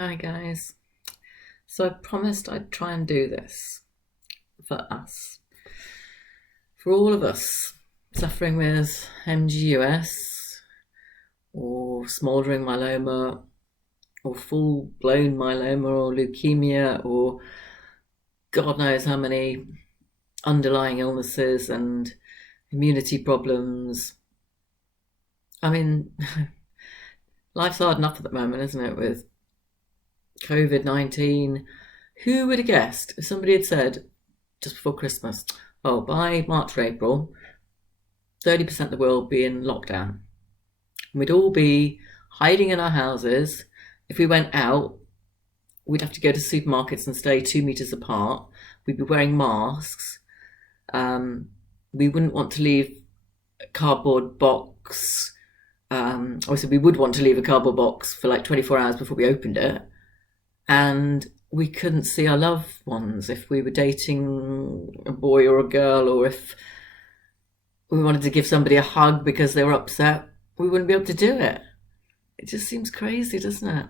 Hi guys. So I promised I'd try and do this for us, for all of us suffering with MGUS or smouldering myeloma or full-blown myeloma or leukemia or God knows how many underlying illnesses and immunity problems. I mean, life's hard enough at the moment, isn't it, with Covid-19? Who would have guessed if somebody had said just before Christmas, oh, by March or April, 30% of the world will be in lockdown. We'd all be hiding in our houses. If we went out, we'd have to go to supermarkets and stay 2 meters apart. We'd be wearing masks. We wouldn't want to leave a cardboard box. Obviously, we would want to leave a cardboard box for like 24 hours before we opened it. And we couldn't see our loved ones if we were dating a boy or a girl, or if we wanted to give somebody a hug because they were upset, we wouldn't be able to do it. It just seems crazy, doesn't it?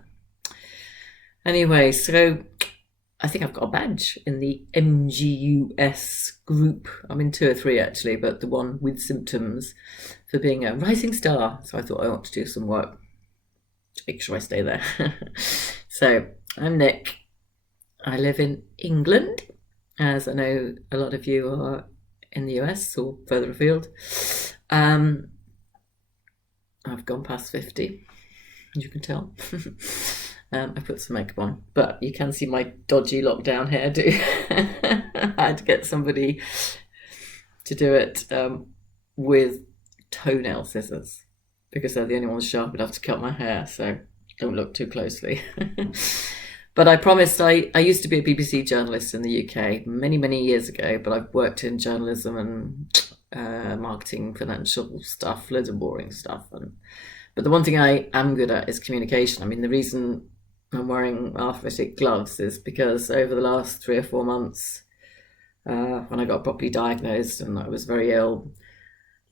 Anyway, so I think I've got a badge in the MGUS group. I'm in 2 or 3 actually, but the one with symptoms for being a rising star. So I thought I ought to do some work to make sure I stay there. So I'm Nick. I live in England, as I know a lot of you are in the US or further afield. I've gone past 50, as you can tell. I put some makeup on, but you can see my dodgy lockdown hairdo. I had to get somebody to do it with toenail scissors because they're the only ones sharp enough to cut my hair, so don't look too closely. But I promised, I used to be a BBC journalist in the UK many, many years ago, but I've worked in journalism and marketing, financial stuff, loads of boring stuff. But the one thing I am good at is communication. I mean, the reason I'm wearing arthritic gloves is because over the last 3 or 4 months, when I got properly diagnosed and I was very ill,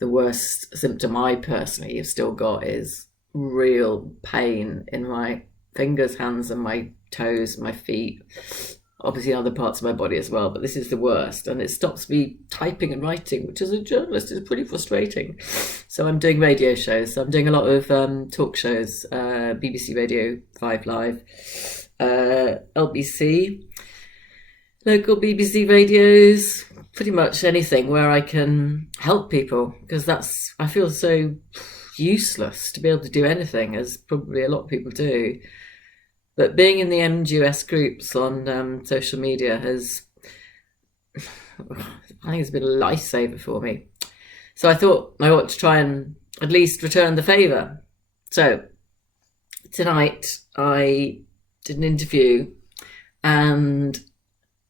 the worst symptom I personally have still got is real pain in my fingers, hands, and my toes, my feet, obviously other parts of my body as well, but this is the worst, and it stops me typing and writing, which as a journalist is pretty frustrating. So I'm doing radio shows. So I'm doing a lot of talk shows, BBC Radio 5 Live, LBC, local BBC radios, pretty much anything where I can help people, because I feel so useless to be able to do anything, as probably a lot of people do. But being in the MGUS groups on social media I think it's been a lifesaver for me. So I thought I ought to try and at least return the favour. So tonight I did an interview, and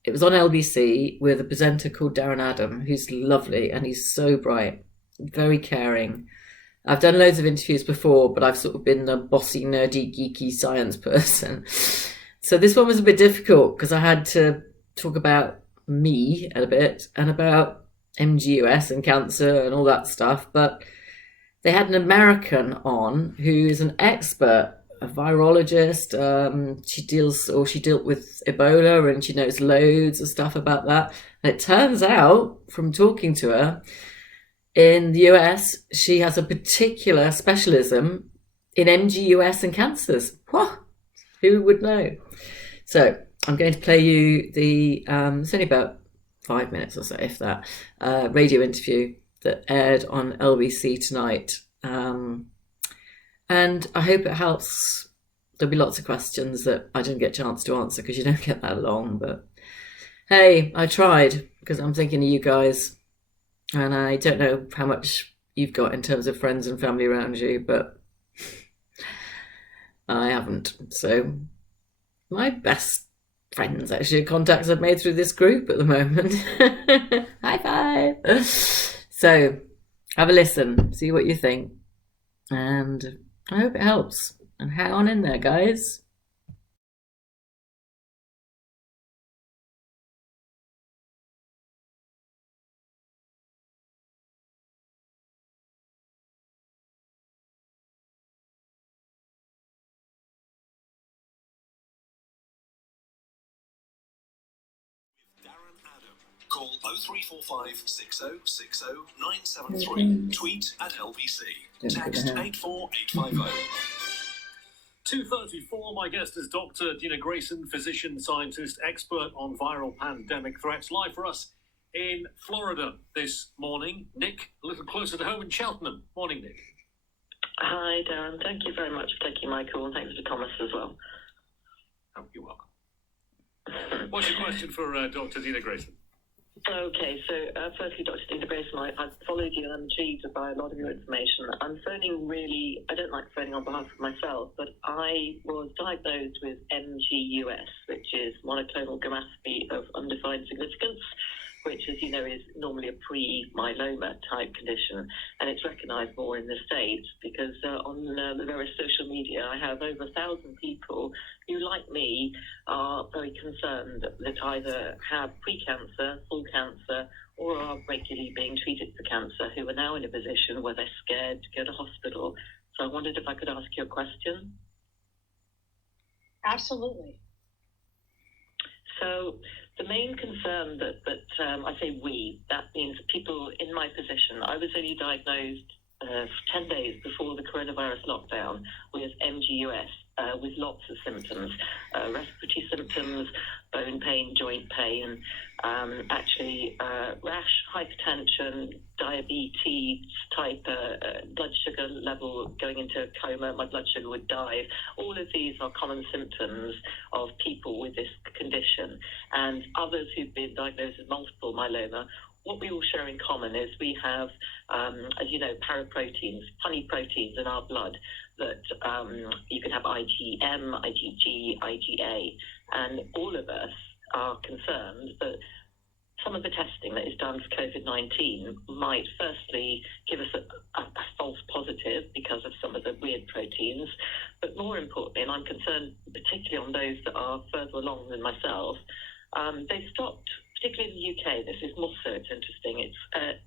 it was on LBC with a presenter called Darren Adam, who's lovely and he's so bright, very caring. I've done loads of interviews before, but I've sort of been the bossy, nerdy, geeky science person. So this one was a bit difficult because I had to talk about me a bit and about MGUS and cancer and all that stuff. But they had an American on who is an expert, a virologist. She dealt with Ebola and she knows loads of stuff about that. And it turns out from talking to her, in the US, she has a particular specialism in MGUS and cancers. What? Who would know? So I'm going to play you it's only about 5 minutes or so, if that, radio interview that aired on LBC tonight. And I hope it helps. There'll be lots of questions that I didn't get a chance to answer because you don't get that long. But hey, I tried because I'm thinking of you guys. And I don't know how much you've got in terms of friends and family around you, but I haven't. So my best friends, actually, contacts I've made through this group at the moment. High five. So have a listen, see what you think. And I hope it helps. And hang on in there, guys. Call 0345 6060 973. Tweet at LBC. Text 84850. 2:34. My guest is Dr. Dina Grayson, physician, scientist, expert on viral pandemic threats, live for us in Florida this morning. Nick, a little closer to home in Cheltenham. Morning, Nick. Hi, Darren. Thank you very much for taking my call, and thanks to Thomas as well. Oh, you're welcome. What's your question for Dr. Dina Grayson? Okay, so firstly, Dr. Dina Grayson, I've followed you and I'm intrigued by a lot of your information. I'm phoning I don't like phoning on behalf of myself, but I was diagnosed with MGUS, which is monoclonal gammopathy of undefined significance, which, as you know, is normally a pre-myeloma type condition, and it's recognised more in the States because on the various social media I have over 1,000 people who, like me, are very concerned that either have pre-cancer, full cancer, or are regularly being treated for cancer, who are now in a position where they're scared to go to hospital. So I wondered if I could ask you a question. Absolutely. So the main concern that I say we, that means people in my position. I was only diagnosed 10 days before the coronavirus lockdown with MGUS, with lots of symptoms, respiratory symptoms, bone pain, joint pain, rash, hypertension, diabetes type, blood sugar level going into a coma, my blood sugar would dive. All of these are common symptoms of people with this condition. And others who've been diagnosed with multiple myeloma, what we all share in common is we have, as you know, paraproteins, funny proteins in our blood that you can have IgM, IgG, IgA, and all of us are concerned that some of the testing that is done for COVID-19 might firstly give us a false positive because of some of the weird proteins, but more importantly, and I'm concerned particularly on those that are further along than myself, they've stopped, particularly in the UK, this is more so, it's interesting, it's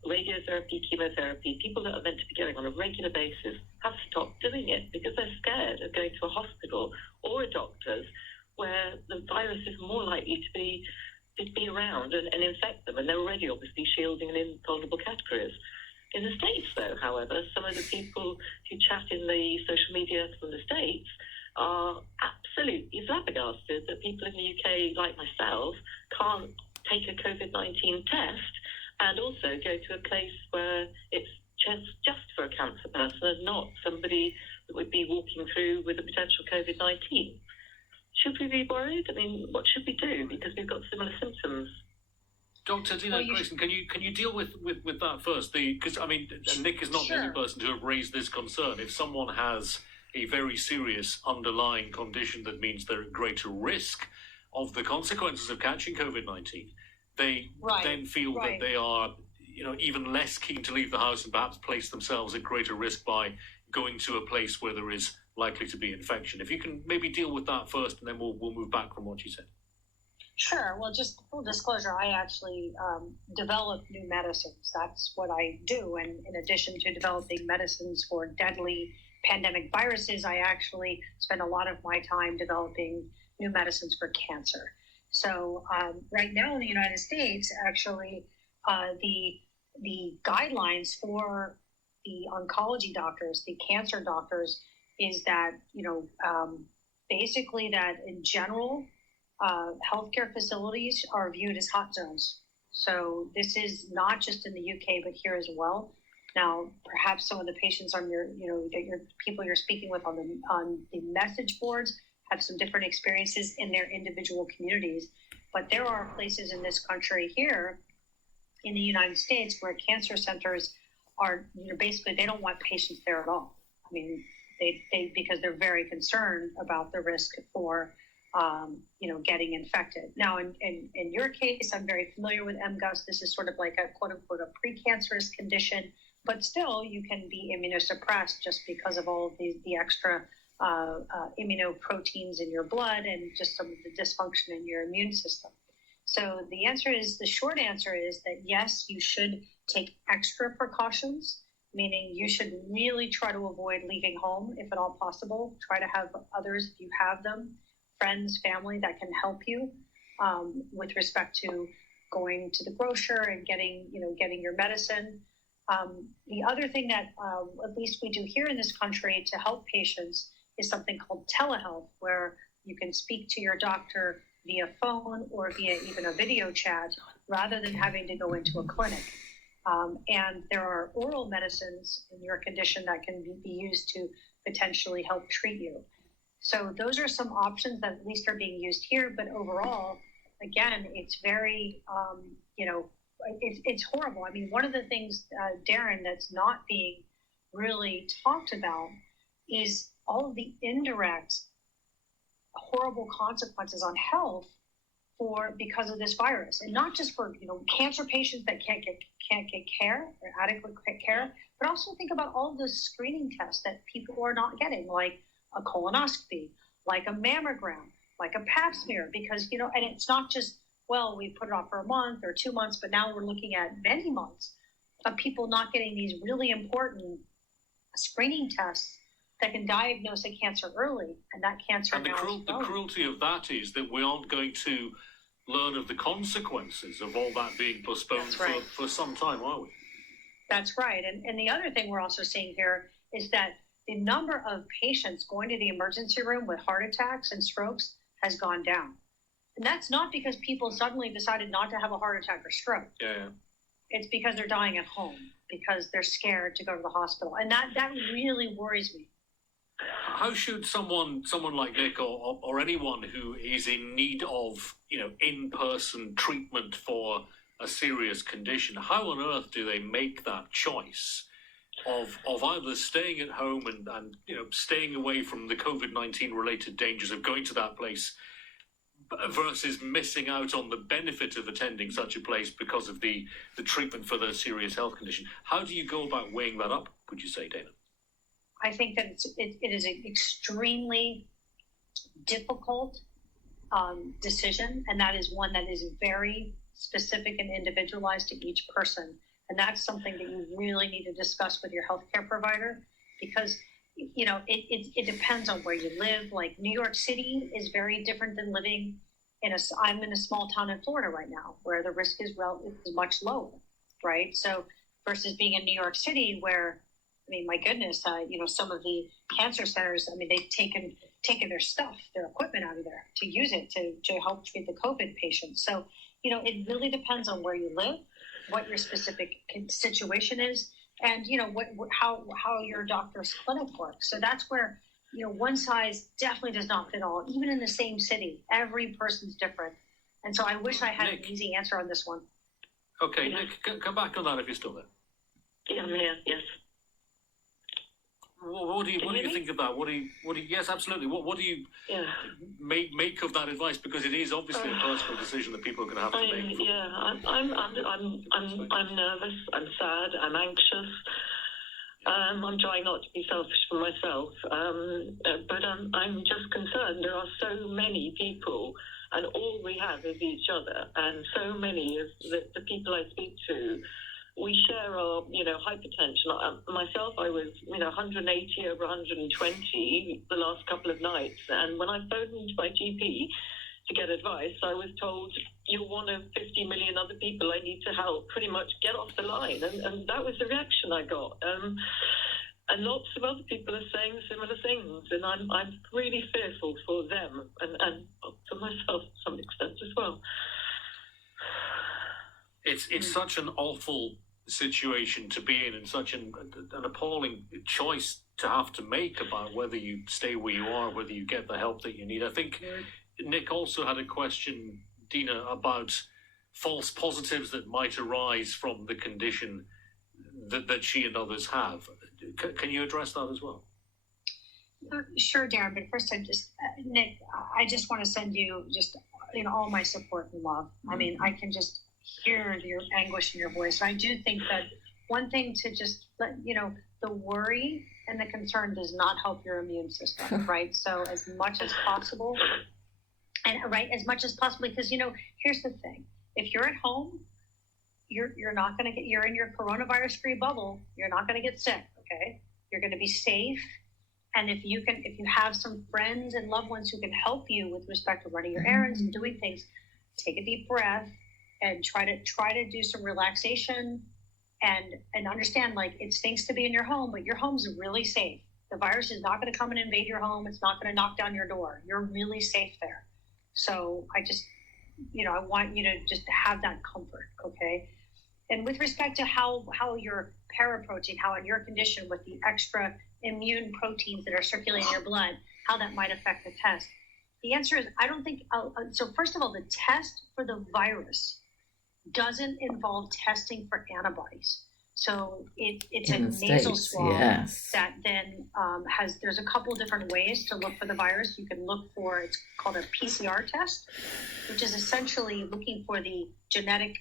radiotherapy, chemotherapy, people that are meant to be going on a regular basis have stopped doing it because they're scared of going to a hospital or a doctor's where the virus is more likely to be around and infect them, and they're already obviously shielding in vulnerable categories. In the States, though, however, some of the people who chat in the social media from the States are absolutely flabbergasted that people in the UK, like myself, can't take a COVID-19 test and also go to a place where it's just for a cancer person and not somebody that would be walking through with a potential COVID-19. Should we be worried? I mean, what should we do? Because we've got similar symptoms. Dr. Dina Grayson, can you deal with that first? Because I mean, Nick is not the only person to have raised this concern. If someone has a very serious underlying condition that means they're at greater risk of the consequences of catching COVID-19, they then feel that they are, even less keen to leave the house and perhaps place themselves at greater risk by going to a place where there is likely to be infection. If you can maybe deal with that first, and then we'll move back from what you said. Sure. Well, just full disclosure, I actually develop new medicines. That's what I do. And in addition to developing medicines for deadly pandemic viruses, I actually spend a lot of my time developing new medicines for cancer. So right now in the United States, actually, the guidelines for the oncology doctors, the cancer doctors, is that, basically that in general, healthcare facilities are viewed as hot zones. So this is not just in the UK, but here as well. Now, perhaps some of the patients on people you're speaking with on the message boards have some different experiences in their individual communities. But there are places in this country here in the United States where cancer centers are, basically they don't want patients there at all. I mean, they because they're very concerned about the risk for, getting infected. Now, in your case, I'm very familiar with MGUS. This is sort of like a quote unquote a precancerous condition, but still you can be immunosuppressed just because of all of the extra immunoproteins in your blood and just some of the dysfunction in your immune system. So the short answer is that yes, you should take extra precautions, meaning you should really try to avoid leaving home if at all possible. Try to have others, if you have them, friends, family that can help you with respect to going to the grocer and getting your medicine. The other thing that at least we do here in this country to help patients is something called telehealth, where you can speak to your doctor via phone or via even a video chat rather than having to go into a clinic. And there are oral medicines in your condition that can be used to potentially help treat you. So those are some options that at least are being used here. But overall, again, it's very, it's horrible. I mean, one of the things, Darren, that's not being really talked about is all of the indirect horrible consequences on health because of this virus, and not just for cancer patients that can't get care or adequate care, but also think about all the screening tests that people are not getting, like a colonoscopy, like a mammogram, like a pap smear, because and it's not just, well, we put it off for a month or 2 months, but now we're looking at many months of people not getting these really important screening tests that can diagnose a cancer early, and that cancer. And the cruelty of that is that we aren't going to learn of the consequences of all that being postponed for some time, are we? That's right. And the other thing we're also seeing here is that the number of patients going to the emergency room with heart attacks and strokes has gone down. And that's not because people suddenly decided not to have a heart attack or stroke. Yeah. It's because they're dying at home because they're scared to go to the hospital. And that really worries me. How should someone like Nick or anyone who is in need of in-person treatment for a serious condition, how on earth do they make that choice of either staying at home and staying away from the COVID-19 related dangers of going to that place versus missing out on the benefit of attending such a place because of the treatment for the serious health condition? How do you go about weighing that up, would you say, Dana? I think that it is an extremely difficult decision, and that is one that is very specific and individualized to each person. And that's something that you really need to discuss with your healthcare provider, because it depends on where you live. Like New York City is very different than living I'm in a small town in Florida right now, where the risk is much lower, right? So versus being in New York City, where my goodness, some of the cancer centers, they've taken their stuff, their equipment out of there to use it to help treat the COVID patients. So, it really depends on where you live, what your specific situation is, and, how your doctor's clinic works. So that's where, one size definitely does not fit all. Even in the same city, every person's different. And so I wish I had an easy answer on this one. Okay, yeah. Nick, come back on that if you're still there. Yeah, I'm here, yes. What do you think of that? What do you? Yes, absolutely. What do you make of that advice? Because it is obviously a personal decision that people are going to have to make. Yeah, I'm nervous. I'm sad. I'm anxious. I'm trying not to be selfish for myself, but I'm just concerned. There are so many people, and all we have is each other. And so many of the people I speak to, we share our, hypertension. Myself, I was, 180 over 120 the last couple of nights. And when I phoned my GP to get advice, I was told, you're one of 50 million other people I need to help. Pretty much get off the line. And that was the reaction I got. And lots of other people are saying similar things. And I'm really fearful for them and for myself to some extent as well. It's such an awful situation to be in, and such an appalling choice to have to make about whether you stay where you are, whether you get the help that you need. I think Nick also had a question, Dina, about false positives that might arise from the condition that she and others have. Can you address that as well? Sure, Darren. But first, Nick, I just want to send you all my support and love. I can just hear your anguish in your voice. And I do think that one thing to just let the worry and the concern does not help your immune system, right? So as much as possible, because here's the thing: if you're at home, you're not going to get. You're in your coronavirus-free bubble. You're not going to get sick. Okay, you're going to be safe. And if you have some friends and loved ones who can help you with respect to running your errands and doing things, take a deep breath and try to do some relaxation and understand, like, it stinks to be in your home, but your home's really safe. The virus is not going to come and invade your home. It's not going to knock down your door. You're really safe there. So I just, I want you to just have that comfort, okay? And with respect to how your paraprotein, how in your condition with the extra immune proteins that are circulating in your blood, how that might affect the test. The answer is, I don't think, so first of all, the test for the virus doesn't involve testing for antibodies. So it's a nasal swab that then there's a couple different ways to look for the virus. You can look for, it's called a PCR test, which is essentially looking for the genetic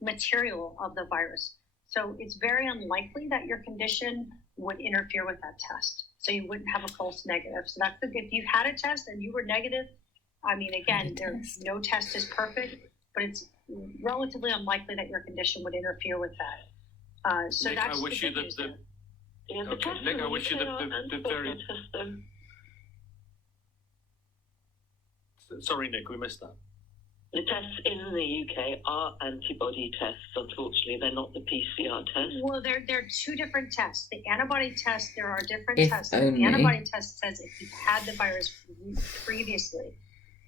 material of the virus. So it's very unlikely that your condition would interfere with that test. So you wouldn't have a false negative. So that's if you had a test and you were negative, I mean, again, no test is perfect, but it's relatively unlikely that your condition would interfere with that. So Nick, that's I wish you the Nick, I wish you the very. Sorry, Nick, we missed that. The tests in the UK are antibody tests. Unfortunately, they're not the PCR test. Well, they're two different tests. The antibody test, there are different If tests. only. The antibody test says if you've had the virus previously,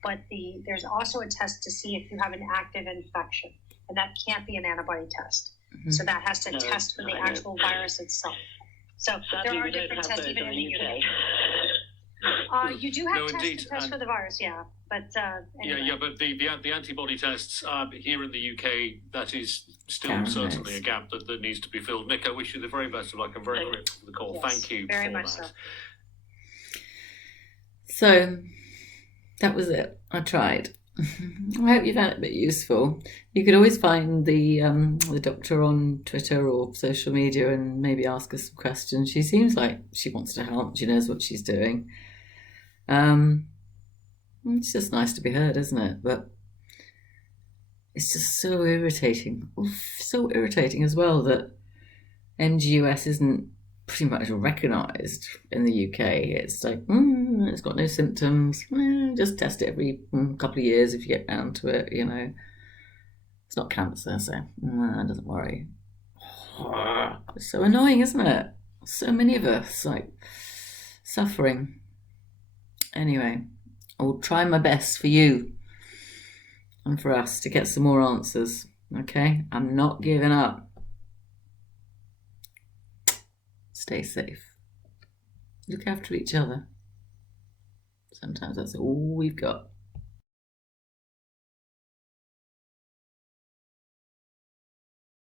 but there's also a test to see if you have an active infection, and that can't be an antibody test. Mm-hmm. So that has to test for the actual virus itself. So there are different tests even in the UK. You do have tests for the virus, yeah. But anyway. But the antibody tests here in the UK, that is still certainly a gap that needs to be filled. Nick, I wish you the very best of luck. I'm very grateful for the call. Yes, thank you very for much that. So that was it. I tried. I hope you found it a bit useful. You could always find the doctor on Twitter or social media and maybe ask her some questions. She seems like she wants to help. She knows what she's doing. It's just nice to be heard, isn't it? But it's just so irritating. So irritating as well that MGUS isn't pretty much recognised in the UK. It's like, it's got no symptoms. Just test it every couple of years if you get down to it, It's not cancer, so doesn't worry. It's so annoying, isn't it? So many of us, suffering. Anyway, I'll try my best for you and for us to get some more answers, okay? I'm not giving up. Stay safe. Look after each other. Sometimes that's all we've got.